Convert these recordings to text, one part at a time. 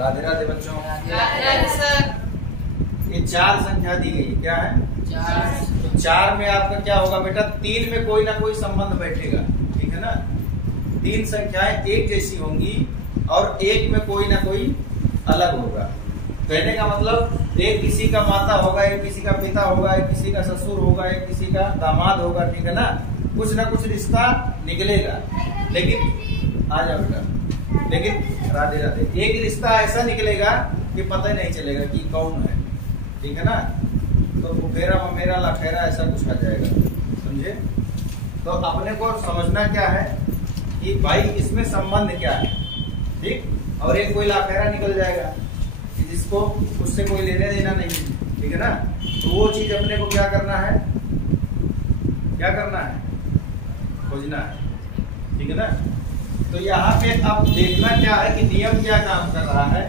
राधे राधे बच्चों। राधे राधे सर। ये 4 संख्या दी गई, क्या है? 4। तो 4 में आपका क्या होगा बेटा? 3 में कोई ना कोई संबंध बैठेगा, ठीक है ना? 3 संख्याएं एक जैसी होंगी और एक में कोई ना कोई अलग होगा। कहने का मतलब एक किसी का माता होगा, एक किसी का पिता होगा, एक किसी का ससुर होगा, एक किसी का दामाद होगा, ठीक है ना? कुछ ना कुछ रिश्ता निकलेगा। लेकिन आ जाओ बेटा, लेकिन राधे राधे, एक रिश्ता ऐसा निकलेगा कि पता ही नहीं चलेगा कि कौन है, ठीक है ना? तो फुफेरा ममेरा लाखेरा ऐसा कुछ आ जाएगा, समझे? तो अपने को समझना क्या है कि भाई इसमें संबंध क्या है, ठीक? और एक कोई लाखेरा निकल जाएगा कि जिसको उससे कोई लेने देना नहीं, ठीक है ना? तो वो चीज अपने को क्या करना है, क्या करना है? खोजना है, ठीक है ना? तो यहाँ पे अब देखना क्या है कि नियम क्या काम कर रहा है।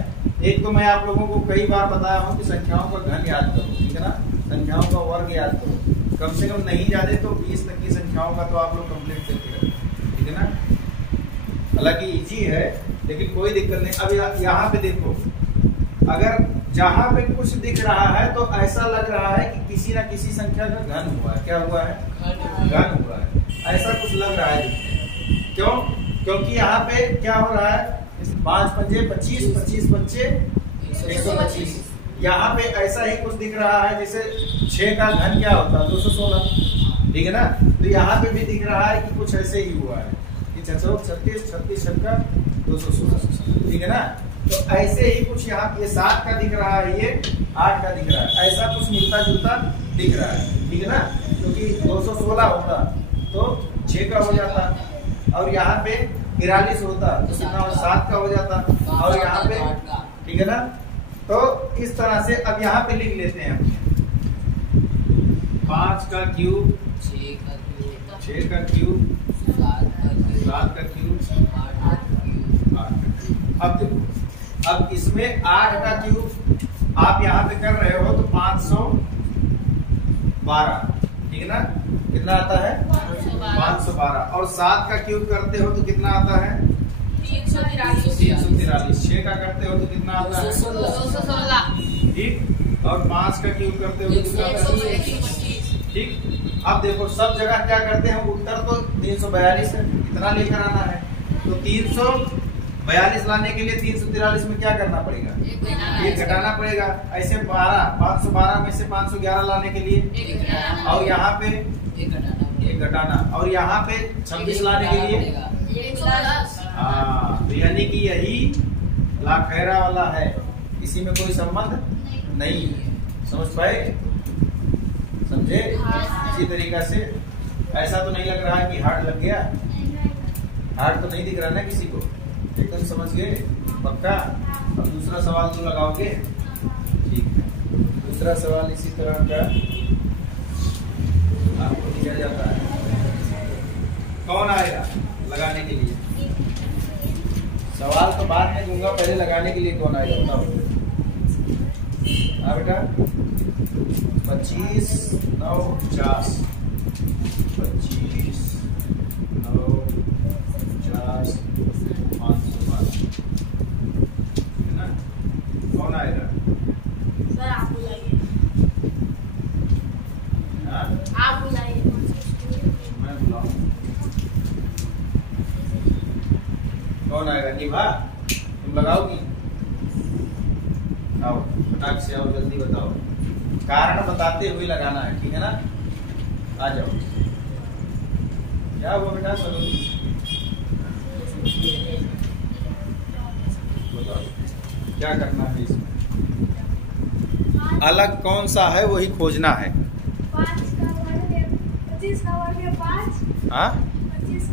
एक तो मैं आप लोगों को कई बार बताया हूँ कि संख्याओं का घन याद करो, ठीक है ना? संख्याओं का वर्ग याद करो, कम से कम नहीं जाने तो 20 तक की संख्याओं का तो आप लोग कंप्लीट करके रखो, ठीक है ना? हालांकि इजी है लेकिन कोई दिक्कत नहीं। अब यहाँ पे देखो, अगर जहां पे कुछ दिख रहा है तो ऐसा लग रहा है कि किसी ना किसी संख्या का घन हुआ है। क्या हुआ है? घन हुआ है, ऐसा कुछ लग रहा है। क्यों? क्योंकि यहाँ पे क्या हो रहा है? 5 पंजे 25, 25 पंचे 125। यहाँ पे ऐसा ही कुछ दिख रहा है जैसे 6 का घन क्या होता है? 216, ठीक है ना? तो यहाँ पे भी दिख रहा है कि कुछ ऐसे ही हुआ है कि 36, 36 छक्का 216, ठीक है ना? तो ऐसे ही कुछ यहाँ ये 7 का दिख रहा है, ये 8 का दिख रहा है, ऐसा कुछ मिलता जुलता दिख रहा है, ठीक है ना? क्योंकि 216 होता तो 6 का हो जाता और यहाँ पे 43 होता तो कितना 7 का हो जाता और यहाँ पे, ठीक है ना? तो इस तरह से अब यहाँ पे लिख लेते हैं 5 का क्यूब, 6 का क्यूब, 7 का क्यूब, 8 का क्यूब। अब देखो, अब इसमें 8 का क्यूब आप यहाँ पे कर रहे हो तो 512, ठीक है ना? कितना आता है? 512। और 7 का क्यूब करते हो तो कितना आता है? 343। 6 का करते हो तो कितना आता है? 216, ठीक। और 5 का क्यूब करते हो तो कितना आता है? ठीक। अब देखो सब जगह क्या करते हैं, उत्तर तो 342 है, इतना लेकर आना है। तो 342 लाने के लिए 343 में क्या करना पड़ेगा? एक घटाना पड़ेगा। ऐसे 512 में से 511 लाने के लिए, और यहाँ पे एक घटाना, और यहाँ पे 26 लाने के लिए, हाँ, तो यानी कि यही लाखेरा वाला है, इसी में कोई संबंध नहीं है। समझ पाए? समझे? इसी तरीका से ऐसा तो नहीं लग रहा है कि हार्ड लग गया, हार्ड तो नहीं दिख रहा ना किसी को, एकदम समझ गए पक्का? अब दूसरा सवाल तो लगाओगे, ठीक है? दूसरा सवाल इसी तरह का आपको दिया जाता है। कौन आएगा लगाने के लिए? सवाल तो बाद में दूंगा, पहले लगाने के लिए कौन आएगा बताओ? हाँ बेटा, 25 9 50, 25 9 50 512, है ना? कौन आएगा? सर आप बुलाइए। आप बुलाइए। मैं बुलाऊं? कौन आएगा? निभा, तुम लगाओगी? आओ फटाक से आओ, जल्दी बताओ, कारण बताते हुए लगाना है, ठीक है ना? आ जाओ। क्या हुआ बेटा? बताओ क्या करना है इसमें? अलग कौन सा है वही खोजना है।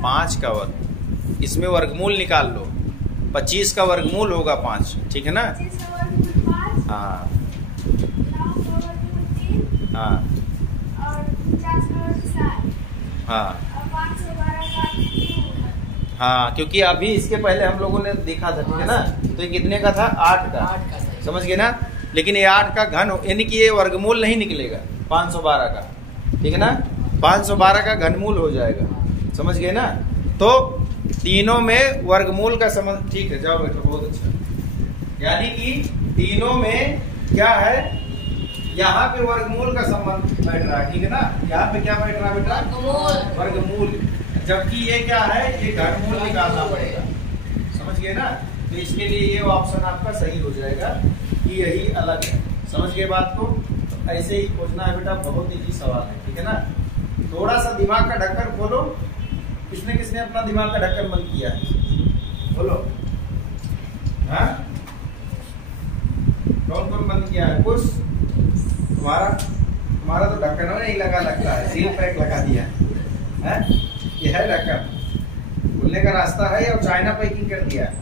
5 का वर्ग, इसमें वर्गमूल निकाल लो। 25 का वर्गमूल होगा 5, ठीक है ना? हाँ हाँ हाँ हाँ, क्योंकि अभी इसके पहले हम लोगों ने देखा था, ठीक है ना? तो ये कितने का था? 8 का, समझ गए ना? लेकिन ये 8 का घन, यानी कि ये वर्गमूल नहीं निकलेगा 512 का, ठीक है ना? 512 का घनमूल हो जाएगा, समझ गए ना? तो तीनों में वर्गमूल का संबंध, ठीक है? जाओ बेटा, बहुत अच्छा। यानी कि तीनों में क्या है, यहाँ पे वर्गमूल का संबंध बैठ रहा है, ठीक है ना। यहाँ पे क्या बैठ रहा है बेटा, वर्गमूल। जबकि ये क्या है, ये घनमूल निकालना पड़ेगा, समझ गए ना। तो इसके लिए ये ऑप्शन आपका सही हो जाएगा कि यही अलग है। समझ गए बात को। तो ऐसे ही खोजना है बेटा, बहुत इजी सवाल है, ठीक है ना। थोड़ा सा दिमाग का ढक्कन खोलो। किसने किसने अपना दिमाग का ढक्कन बंद किया है, बोलो। हाँ, कौन कौन बंद किया है? कुछ तुम्हारा तो ढक्कन नहीं लगा, लगता है सील पैक लगा दिया है। ये है ढक्कन, खुलने का रास्ता है और चाइना पैकिंग कर दिया है।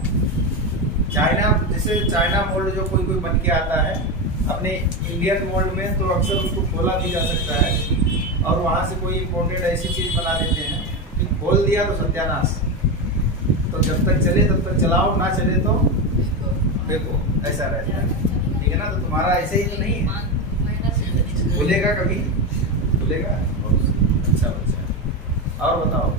चाइना, जैसे चाइना मोल्ड जो कोई कोई बन के आता है अपने इंडियन मोल्ड में, तो अक्सर उसको खोला भी जा सकता है और वहां से कोई इम्पोर्टेड ऐसी चीज बना देते हैं कि खोल दिया तो सत्यानाश। तो जब तक चले तब तक चलाओ, ना चले तो देखो, ऐसा रहता है, ठीक है ना। तो तुम्हारा ऐसे ही तो नहीं है, खुलेगा कभी खुलेगा। अच्छा बच्चा, और बताओ।